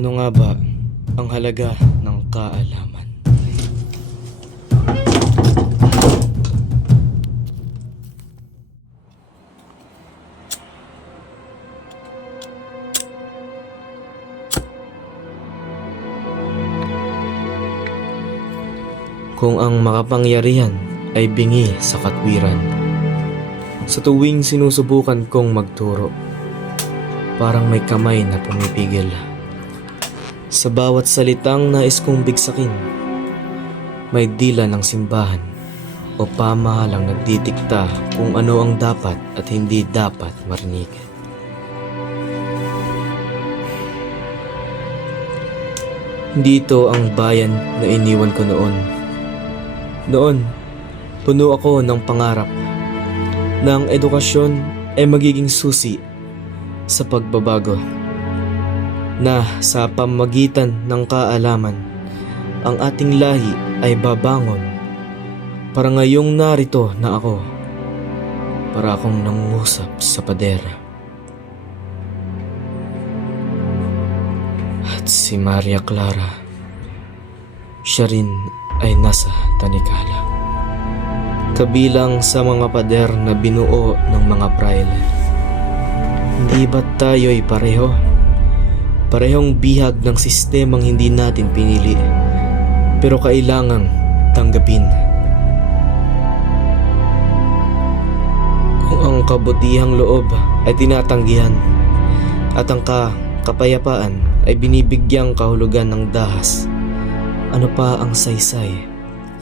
Ano nga ba ang halaga ng kaalaman? Kung ang makapangyarihan ay bingi sa katwiran, sa tuwing sinusubukan kong magturo, parang may kamay na pumipigil. Sa bawat salitang nais kong bigsakin, may dila ng simbahan o pamahalang nagdidikta kung ano ang dapat at hindi dapat marinig. Hindi ito ang bayan na iniwan ko noon. Noon, puno ako ng pangarap na ang edukasyon ay magiging susi sa pagbabago, na sa pamamagitan ng kaalaman, ang ating lahi ay babangon. Para ngayong narito na ako, para akong nangungusap sa pader. At si Maria Clara, siya rin ay nasa tanikala, kabilang sa mga pader na binuo ng mga praile. Hindi ba't tayo'y pareho? Parehong bihag ng sistemang hindi natin pinili, pero kailangang tanggapin. Kung ang kabutihang loob ay tinatanggihan at ang kapayapaan ay binibigyang kahulugan ng dahas, ano pa ang saysay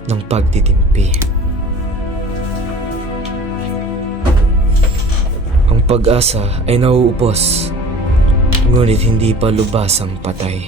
ng pagtitimpi? Ang pag-asa ay nauupos, ngunit hindi pa lubasang patay.